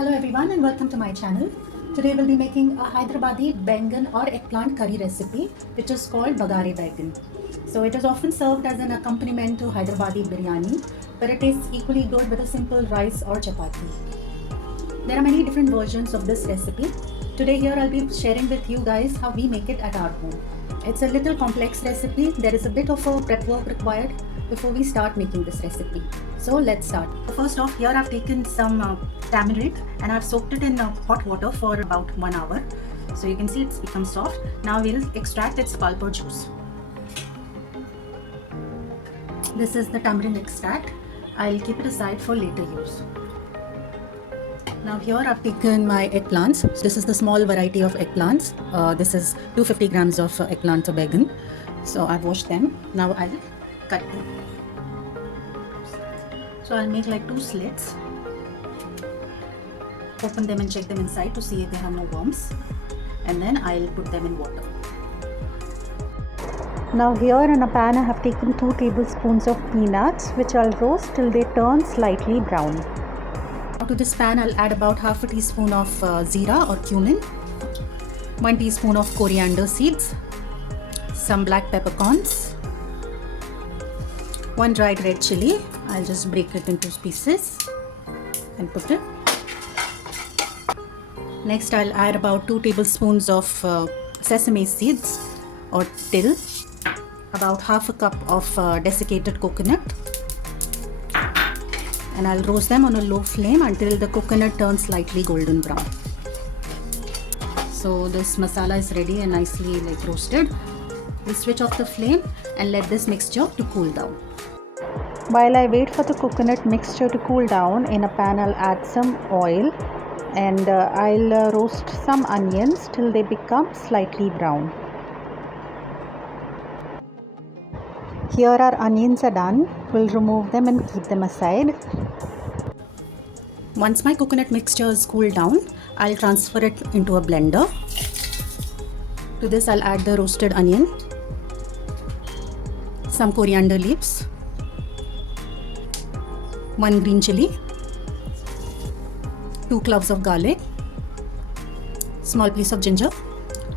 Hello everyone and welcome to my channel. Today we'll be making a Hyderabadi baingan or eggplant curry recipe which is called Bagara baingan. So it is often served as an accompaniment to Hyderabadi biryani, but it tastes equally good with a simple rice or chapati. There are many different versions of this recipe. Today here I'll be sharing with you guys how we make it at our home. It's a little complex recipe. There is a bit of a prep work required before we start making this recipe. So let's start. First off, here I've taken some tamarind and I've soaked it in hot water for about 1 hour. So you can see it's become soft. Now we'll extract its pulp or juice. This is the tamarind extract. I'll keep it aside for later use. Now here I've taken my eggplants. This is the small variety of eggplants. This is 250 grams of eggplant or baingan. So I've washed them. Now I'll cut them. So I'll make like 2 slits. Open them and check them inside to see if they have no worms. And then I'll put them in water. Now here in a pan I have taken 2 tablespoons of peanuts which I'll roast till they turn slightly brown. To this pan I'll add about half a teaspoon of zira or cumin, 1 teaspoon of coriander seeds, some black peppercorns, 1 dried red chili. I'll just break it into pieces and put it. Next I'll add about 2 tablespoons of sesame seeds or till, about half a cup of desiccated coconut, and I'll roast them on a low flame until the coconut turns slightly golden brown. So this masala is ready and nicely roasted. We'll switch off the flame and let this mixture to cool down. While I wait for the coconut mixture to cool down, in a pan I'll add some oil and I'll roast some onions till they become slightly brown. Here our onions are done. We'll remove them and keep them aside. Once my coconut mixture is cooled down, I'll transfer it into a blender. To this I'll add the roasted onion, some coriander leaves, 1 green chili, 2 cloves of garlic, small piece of ginger,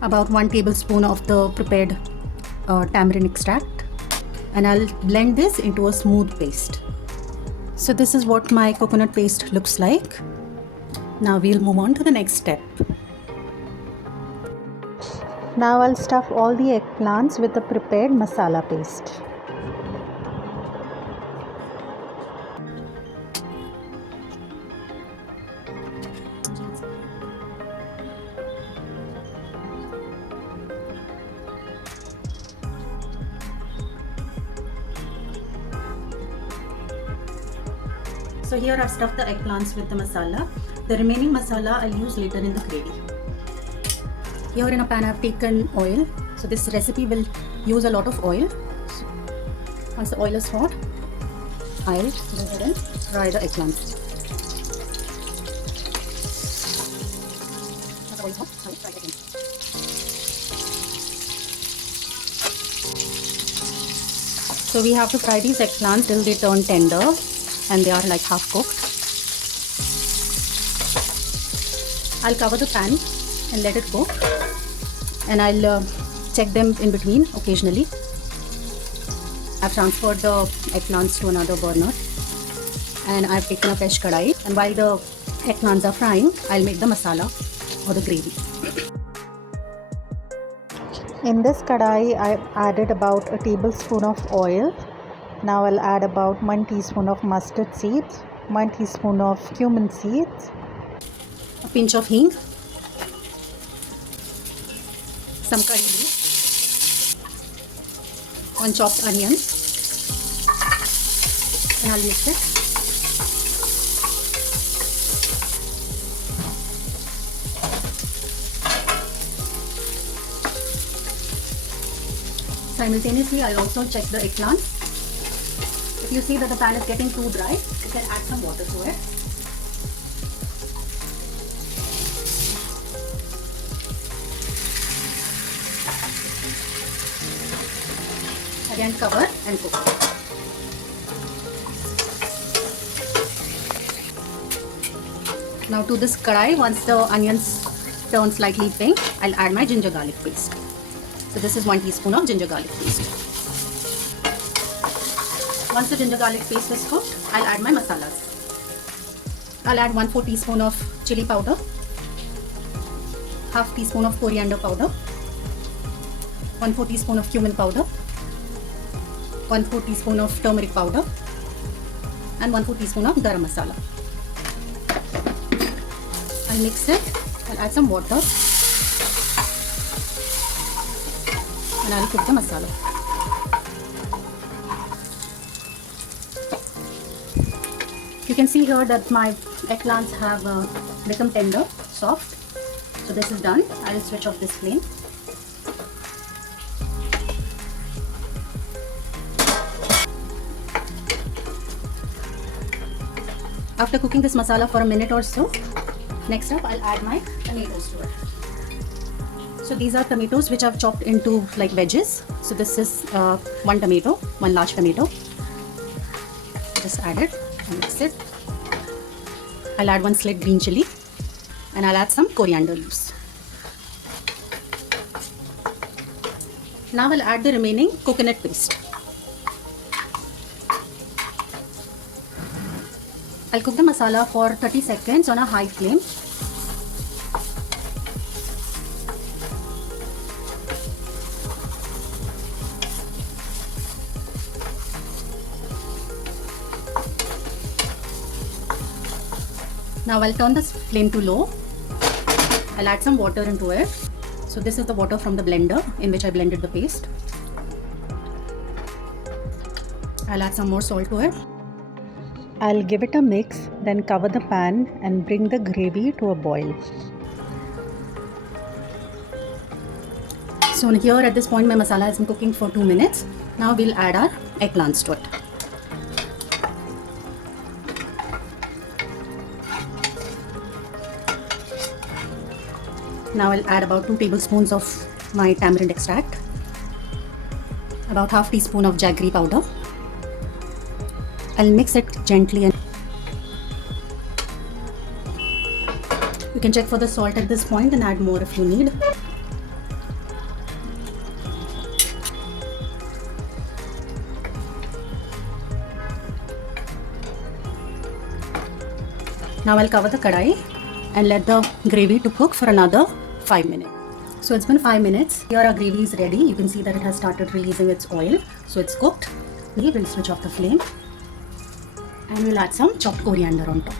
about 1 tablespoon of the prepared tamarind extract, and I'll blend this into a smooth paste. So this is what my coconut paste looks like. Now we'll move on to the next step. Now I'll stuff all the eggplants with the prepared masala paste. So here I've stuffed the eggplants with the masala. The remaining masala I'll use later in the gravy. Here in a pan I've taken oil. So this recipe will use a lot of oil. So once the oil is hot, I'll go ahead and fry the eggplants. Once the oil is hot, I'll fry the eggplants. So we have to fry these eggplants till they turn tender and they are like half cooked. I'll cover the pan and let it cook, and I'll check them in between occasionally. I've transferred the eggplants to another burner and I've taken a fresh kadai, and while the eggplants are frying, I'll make the masala or the gravy. In this kadai I added about a tablespoon of oil. Now I'll add about 1 teaspoon of mustard seeds, 1 teaspoon of cumin seeds, a pinch of hing, some curry leaves, 1 chopped onion, and I'll mix it. Simultaneously, I'll also check the eggplants. If you see that the pan is getting too dry, you can add some water to it. Again, cover and cook. Now to this kadai, once the onions turn slightly pink, I'll add my ginger garlic paste. So this is 1 teaspoon of ginger garlic paste. Once the ginger garlic paste is cooked, I'll add my masalas. I'll add 1/4 teaspoon of chili powder, half teaspoon of coriander powder, 1/4 teaspoon of cumin powder, 1/4 teaspoon of turmeric powder, and 1/4 teaspoon of garam masala. I'll mix it. I'll add some water and I'll cook the masala. You can see here that my eggplants have become tender, soft. So this is done. I'll switch off this flame. After cooking this masala for a minute or so, next up I'll add my tomatoes to it. So these are tomatoes which I've chopped into like wedges. So this is 1 tomato, 1 large tomato. Just add it and mix it. I'll add 1 slit green chili and I'll add some coriander leaves. Now I'll add the remaining coconut paste. I'll cook the masala for 30 seconds on a high flame. Now I'll turn this flame to low. I'll add some water into it. So this is the water from the blender in which I blended the paste. I'll add some more salt to it. I'll give it a mix, then cover the pan and bring the gravy to a boil. So here at this point my masala has been cooking for 2 minutes. Now we'll add our eggplants to it. Now I'll add about 2 tablespoons of my tamarind extract, about half teaspoon of jaggery powder. I'll mix it gently and you can check for the salt at this point and add more if you need. Now I'll cover the kadai and let the gravy to cook for another 5 minutes. So it's been 5 minutes. Here our gravy is ready. You can see that it has started releasing its oil. So it's cooked. We will switch off the flame and we'll add some chopped coriander on top.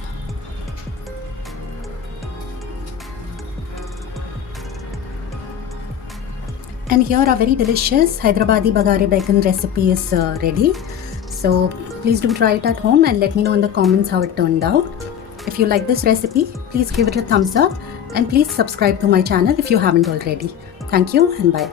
And here our very delicious Hyderabadi Bagara bacon recipe is ready. So please do try it at home and let me know in the comments how it turned out. If you like this recipe, please give it a thumbs up and please subscribe to my channel if you haven't already. Thank you and bye.